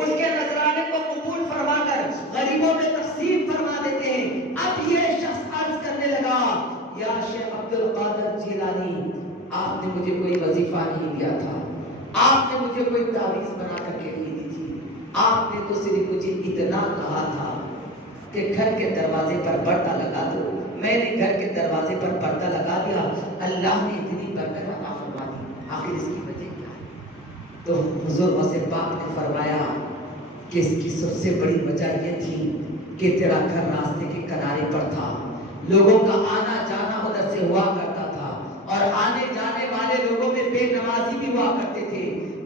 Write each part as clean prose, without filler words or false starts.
اس کے نذرانے کو قبول فرما کر غریبوں میں تقسیم فرما دیتے ہیں۔ اب یہ شخص عرض کرنے لگا، یا شیخ عبد القادر جیلانی، آپ نے مجھے کوئی وظیفہ نہیں دیا تھا، آپ نے مجھے کوئی تعویذ بنا کر کے نہیں دی تھی، آپ نے تو صرف مجھے اتنا کہا تھا کہ گھر کے دروازے پر پردہ لگا دو۔ میں نے گھر کے دروازے پر پردہ لگا دیا، اللہ نے اتنی برکت عطا فرما دی، آخر اس کی وجہ کیا ہے؟ تو حضور غوث پاک نے فرمایا کہ اس کی سب سے بڑی وجہ یہ تھی کہ تیرا گھر راستے کے کنارے پر تھا، لوگوں کا آنا جانا ادھر سے ہوا کرتا تھا، اور آنے جانے والے لوگوں میں بے نمازی بھی ہوا کرتے تھے۔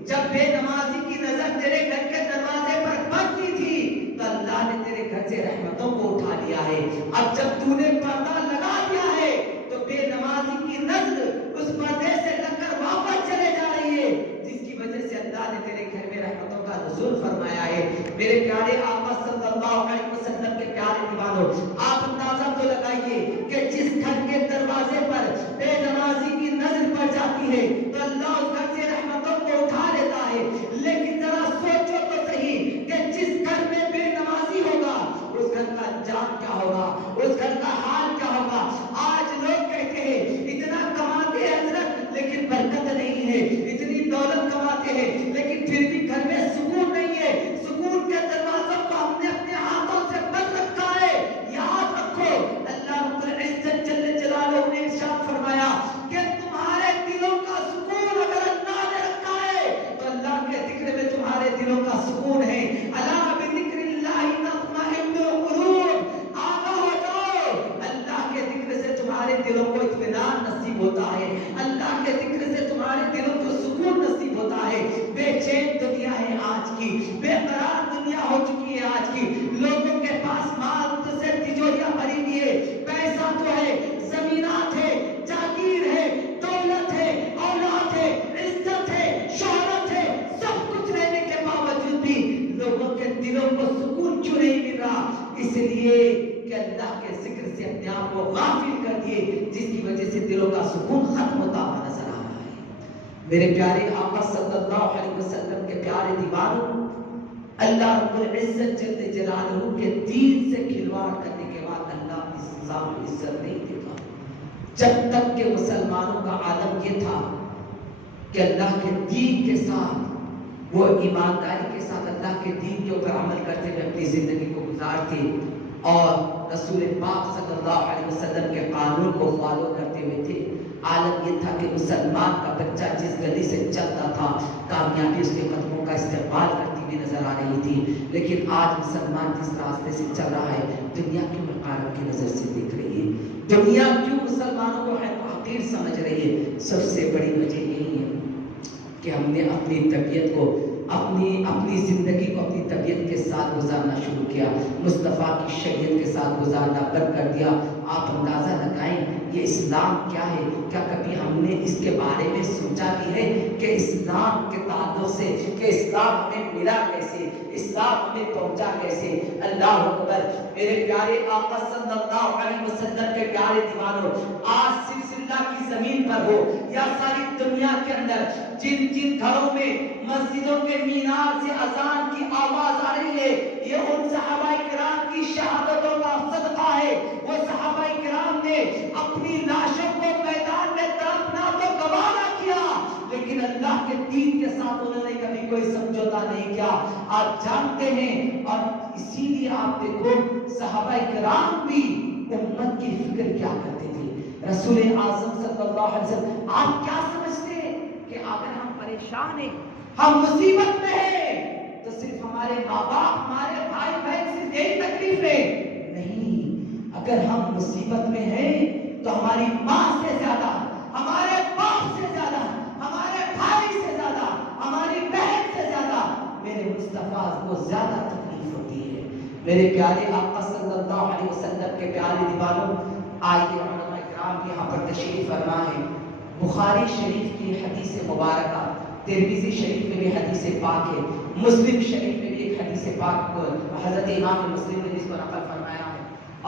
جب بے نمازی کی نظر تیرے گھر کے دروازے پر پڑتی تھی تو اللہ نے تیرے گھر سے رحمتوں کو اٹھا لیا ہے۔ اب جب تو نے پردہ لگا دیا ہے تو بے نمازی کی نظر اس پردے سے لگ کر واپس چلے جا رہی ہے، جس کی وجہ سے اللہ نے تیرے گھر میں رحمتوں کا نزول فرمایا ہے۔ میرے پیارے آقا صلی اللہ علیہ وسلم کے پیارے دیوانوں، آپ اندازہ تو لگائیے کہ جس گھر کے دروازے پر بے نمازی کی نظر پڑ جاتی ہے تو اللہ اس گھر سے رحمتوں کو اٹھا لیتا ہے۔ لیکن ذرا سوچو تو صحیح کہ جس گھر میں بے نمازی ہوگا اس گھر کا انجام کیا ہوگا، اس گھر کا حال کیا ہوگا۔ آج لوگ کہتے ہیں اتنا کماتے ہیں حضرت لیکن برکت نہیں ہے، اتنی دولت کماتے ہیں لیکن پھر بھی گھر میں سکون نہیں ہے۔ سکون کے دروازوں کو ہم نے اپنے ہاتھوں سے بند رکھا ہے۔ یاد رکھو، اللہ رب العزت جل جلالہ نے ارشاد فرمایا کہ تمہارے دلوں کا سکون اگر اللہ نے رکھا ہے تو اللہ کے ذکر میں تمہارے دلوں کا سکون ہے۔ الا بذکر اللہ تطمئن القلوب، آگاہ ہو جاؤ، اللہ کے ذکر سے تمہارے دلوں کو اطمینان نصیب ہوتا ہے، اللہ کے ذکر سے تمہارے دلوں کو سکون نصیب ہوتا ہے۔ بے چین دنیا ہے آج کی، بے قرار دنیا ہو چکی ہے آج کی، لوگوں کے پاس مال سے تجوریاں بھری ہوئی ہے، پیسہ تو ہے، زمینات ہے، جاگیر ہے، دولت ہے، اولاد ہے، عزت ہے، شہرت ہے، سب کچھ رہنے کے باوجود بھی لوگوں کے دلوں کو سکون کیوں نہیں مل رہا؟ اس لیے کہ اللہ کے ذکر سے اپنے آپ کو غافل کر دیے، جس کی وجہ سے دلوں کا سکون ختم ہوتا ہوا نظر آ رہا ہے۔ میرے پیارے آقا صلی اللہ علیہ وسلم کے پیارے دیوانوں، اللہ رب العزت جل جلالہ کے دین سے کھلواڑ کرنے کے بعد اللہ اپنی سزا و عزت نہیں دیتا، جب تک کہ مسلمانوں کا عالم یہ تھا کہ اللہ کے دین کے ساتھ وہ ایمانداری کے ساتھ اللہ کے دین کے اوپر عمل کرتے ہوئے اپنی زندگی کو گزارتے اور رسول پاک صلی اللہ علیہ وسلم کے قانون کو فالو کرتے ہوئے تھے۔ عالم یہ تھا کہ مسلمان کا بچہ جس گلی سے چلتا تھا کامیابی اس کے قدموں کا استقبال کرتی ہوئی نظر آ رہی تھی، لیکن آج مسلمان جس راستے سے چل رہا ہے دنیا کیوں حقارت کی نظر سے دیکھ رہی ہے، دنیا کیوں مسلمانوں کو حقیر سمجھ رہی ہے؟ سب سے بڑی وجہ یہی ہے کہ ہم نے اپنی طبیعت کو اپنی زندگی کو اپنی طبیعت کے ساتھ گزارنا شروع کیا، مصطفیٰ کی شریعت کے ساتھ گزارنا بند کر دیا۔ آپ اندازہ لگائیں یہ اسلام کیا ہے؟ کیا کبھی ہم نے اس کے بارے میں سوچا بھی ہے کہ اسلام کے تعلق سے کہ اسلام ہمیں ملا کیسے، اسلام ہمیں پہنچا کیسے؟ اللہ اکبر۔ میرے پیارے آقا صلی اللہ علیہ وسلم کے پیارے دیوانوں، آج سلسلہ کی زمین پر ہو یا ساری دنیا کے اندر جن جن گھروں میں مسجدوں کے مینار سے اذان کی آواز آ رہی ہے، یہ ان صحابہ کرام کی شہادتوں کا صدقہ ہے۔ وہ صحابہ کرام نے اپنی لاشوں کو میدان میں تڑپنا تو گوارا کیا، لیکن اللہ کے دین کے ساتھ انہوں نے کبھی کوئی سمجھوتا نہیں کیا۔ آپ جانتے ہیں، اور اسی لیے آپ دیکھو صحابہ کرام بھی امت کی فکر کیا کرتے تھے۔ رسول اعظم صلی اللہ علیہ وسلم، آپ کیا سمجھتے ہیں کہ اگر ہم پریشان ہیں، ہم مصیبت میں ہیں تو صرف ہمارے ماں باپ، ہمارے بھائی بہن صرف یہی تکلیف ہے؟ نہیں، اگر ہم مصیبت میں ہیں تو ہماری ماں سے زیادہ، ہمارے باپ سے زیادہ، ہمارے بھائی سے زیادہ، ہماری بہن سے زیادہ میرے مصطفیٰ کو زیادہ تکلیف ہوتی ہے۔ میرے پیارے آقا صلی اللہ علیہ وسلم کے پیارے دیوانوں، آئیے علماء کرام یہاں پر تشریف فرما ہے۔ بخاری شریف کی حدیث مبارکہ، ترمذی شریف میں بھی حدیث پاک ہے، مسلم شریف میں بھی ایک حدیث پاک حضرت امام مسلم نے اس کو نقل فرمایا ہے،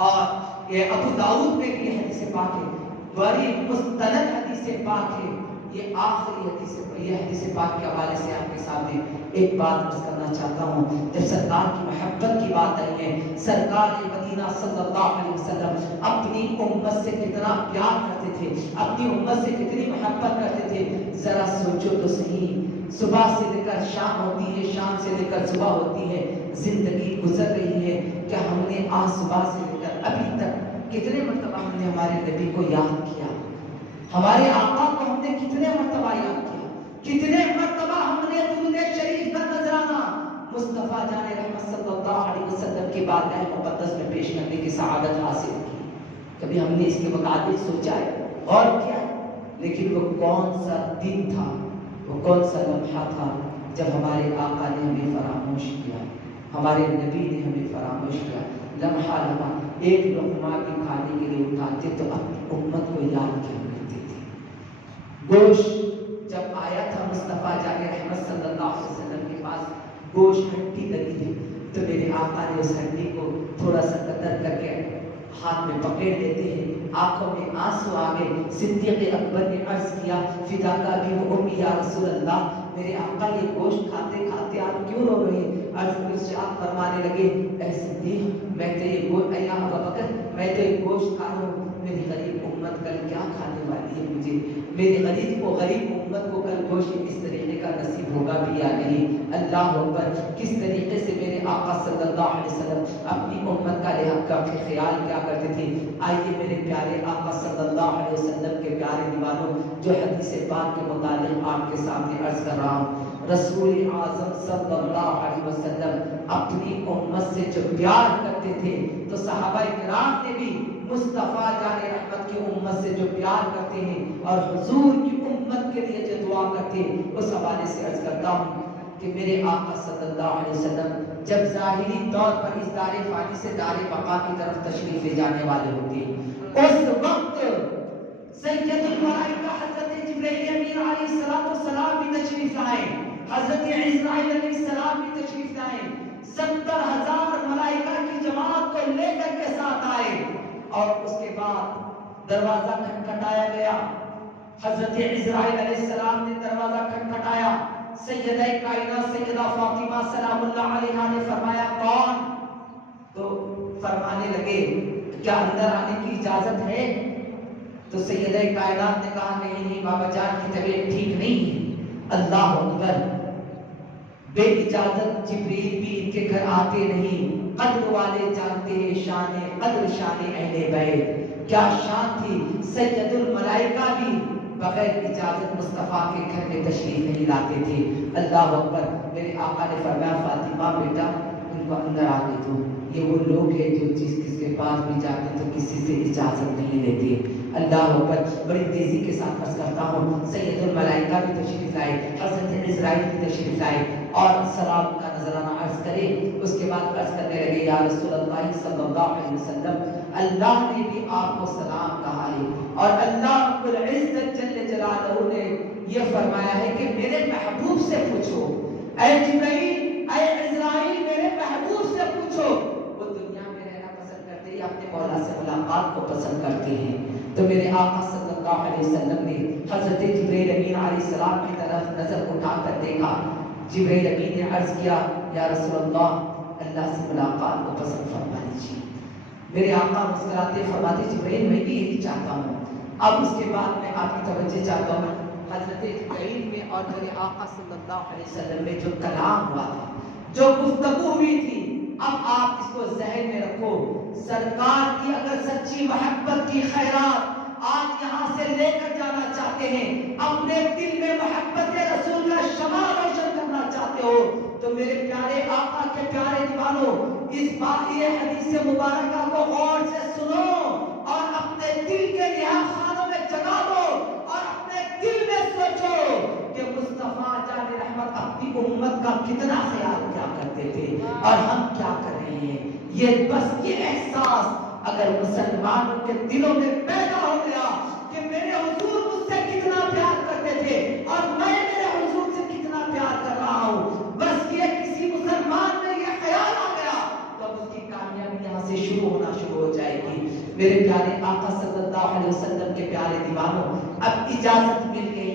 اور یہ ابو داؤد میں بھی حدیث پاک ہے، بڑی مستند حدیث پاک ہے۔ یہ آخری حدیث پاک کے حوالے سے آپ کے سامنے ایک بات عرض کرنا چاہتا ہوں. جب سرکار کی محبت کی بات آئی ہے، سرکار مدینہ صلی اللہ علیہ وسلم اپنی امت سے کتنا پیار کرتے تھے، اپنی امت سے کتنی محبت کرتے تھے. ذرا سوچو تو صحیح، صبح سے لے کر شام ہوتی ہے، شام سے لے کر صبح ہوتی ہے، زندگی گزر رہی ہے. کیا ہم نے آج صبح سے لے کر ابھی تک کتنے مرتبہ ہم نے ہمارے نبی کو یاد کیا؟ ہمارے آقا کو ہم نے کتنے مرتبہ یاد کیا؟ کتنے مرتبہ ہم نے درود شریف کا نذرانہ مصطفیٰ جان رحمت صلی اللہ علیہ وسلم کی بارگاہ مقدس میں پیش کرنے کی سعادت حاصل کی؟ کبھی ہم نے اس کے مقابلے سوچا ہے اور کیا ہے؟ لیکن وہ کون سا دن تھا، وہ کون سا لمحہ تھا جب ہمارے آقا نے ہمیں فراموش کیا، ہمارے نبی نے ہمیں فراموش کیا. لمحہ لمحہ ایک لقمہ بھی کھانے کے لیے اٹھاتے تو اپنی امت کو یاد کیا کرتے تھے. گوشت جب آیا تھا مصطفیٰ جان رحمت صلی اللہ علیہ وسلم کے پاس، گوشت ہڈی لگی تھی تو میرے آقا نے اس ہڈی کو تھوڑا سا قطر کر کے ہاتھ میں پکڑ لیتے ہیں، آنکھوں میں آنسو آ گئے. صدیق اکبر نے عرض کیا فداک ابی و امی یا رسول اللہ، میرے آقا یہ گوشت کھاتے کھاتے آپ کیوں رو رہے ہیں؟ عرض آپ فرمانے لگے اے صدیق میں تو یہ گوشت، اے ابو بکر میں تو یہ گوشت کھا رہا ہوں، میری غریب امت کل کیا کھانے والی ہے مجھے، میری غریب امت کو کل گوشت اس طریقے کا نصیب ہوگا بھی یا نہیں. اللہ اکبر، کس طریقے سے میرے آقا صلی اللہ علیہ وسلم اپنی امت کا لحاظ کا خیال کیا کرتے تھے. آئیے میرے پیارے آقا صلی اللہ علیہ وسلم کے پیارے دیوانوں، جو حدیث پاک کے متعلق آپ کے سامنے عرض کر رہا ہوں. رسول اعظم صلی اللہ علیہ وسلم اپنی امت سے جو پیار کرتے تھے تو صحابہ کرام نے بھی مصطفیٰ جان رحمت کی امت سے جو پیار کرتے ہیں اور حضور کی امت کے لیے جو دعا کرتے ہیں، اس حوالے سے عرض کرتا ہوں کہ میرے آقا صلی اللہ علیہ وسلم جب ظاہری طور پر اس دار فانی سے دار بقا کی طرف تشریف لے جانے والے ہوتے ہیں، اس وقت سید الملائکہ حضرت جبرائیل امین علیہ السلام بھی تشریف لائے، حضرت عزرائیل علیہ السلام بھی تشریف لائے، 70,000 ملائکہ کی جماعت کو لے کر کے ساتھ آئے. اور اس کے بعد دروازہ کھٹکھٹایا گیا، حضرت عزرائیل علیہ السلام نے دروازہ کھٹکھٹایا. سیدہ کائنات سیدہ فاطمہ سلام اللہ علیہا نے فرمایا کون؟ تو فرمانے لگے کیا اندر آنے کی اجازت ہے؟ تو سیدہ کائنات نے کہا نہیں بابا جان کی طبیعت ٹھیک نہیں ہے. اللہ اکبر، بے اجازت جبریل بھی ان کے گھر آتے نہیں. قدر والے جانتے ہیں شان قدر شان اہل بیت، کیا شان تھی. سید الملائکہ بھی بغیر اجازت مصطفیٰ کے گھر میں تشریف نہیں لاتے تھے. اللہ اکبر، میرے آقا نے فرمایا فاطمہ بیٹا ان کو اندر آنے دو، یہ وہ لوگ ہیں جو کس کے پاس بھی جاتے تو کسی سے اجازت نہیں لیتے. اللہ اکبر، بڑی تیزی کے ساتھ عرض کرتا ہوں سید الملائکہ بھی تشریف لائے، حضرت عزرائیل بھی تشریف لائے اور سلام کا نذرانہ عرض کرے. اس کے بعد عرض کرنے لگے یا رسول اللہ صلی اللہ علیہ وسلم اللہ نے بھی آپ کو سلام کہا ہے اور اللہ رب العزت جل جلالہ نے یہ فرمایا ہے کہ میرے محبوب سے پوچھو، اے جبرائیل اے عزرائیل میرے محبوب سے پوچھو وہ دنیا میں رہنا پسند کرتے یا اپنے مولا سے ملاقات کو پسند کرتے ہیں. تو میرے آقا صلی اللہ علیہ وسلم نے حضرت جبرائیل امین علیہ السلام کی طرف نظر اٹھا کر دیکھا. جبرائیل امین نے عرض کیا یا رسول اللہ سے ملاقات کو پسند فرما لیجیے. میرے آقا مسکراتے فرماتے جبرائیل میں بھی یہی چاہتا ہوں. اب اس کے بعد میں آپ کی توجہ چاہتا ہوں حضرت جبرائیل میں اور میرے آقا صلی اللہ علیہ وسلم میں جو کلام ہوا تھا، جو گفتگو ہوئی تھی، اب آپ اس کو ذہن میں رکھو. سرکار کی اگر سچی محبت کی خیرات آج یہاں سے لے کر جانا چاہتے ہیں، اپنے دل میں محبت رسول کا شمع روشن کرنا چاہتے ہو تو میرے پیارے آقا کے پیارے دیوانوں اس بات یہ حدیث مبارکہ کو غور سے سنو اور اپنے دل کے رہا خانوں میں جگا دو اور اپنے دل میں سوچو کہ مصطفیٰ جان رحمت اپنی امت کا کتنا خیال کیا کرتے تھے اور ہم کیا کر رہے ہیں. یہ بس یہ احساس اگر مسلمانوں کے دلوں میں پیدا ہو گیا کہ میرے حضور مجھ سے کتنا پیار کرتے تھے اور میں میرے حضور سے کتنا پیار کر رہا ہوں، بس یہ کسی مسلمان میں یہ خیال آ گیا تو اس کی کامیابی یہاں سے شروع ہو جائے گی. میرے پیارے آقا صلی اللہ علیہ وسلم کے پیارے دیوانوں اب اجازت مل گئی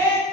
1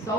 100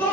2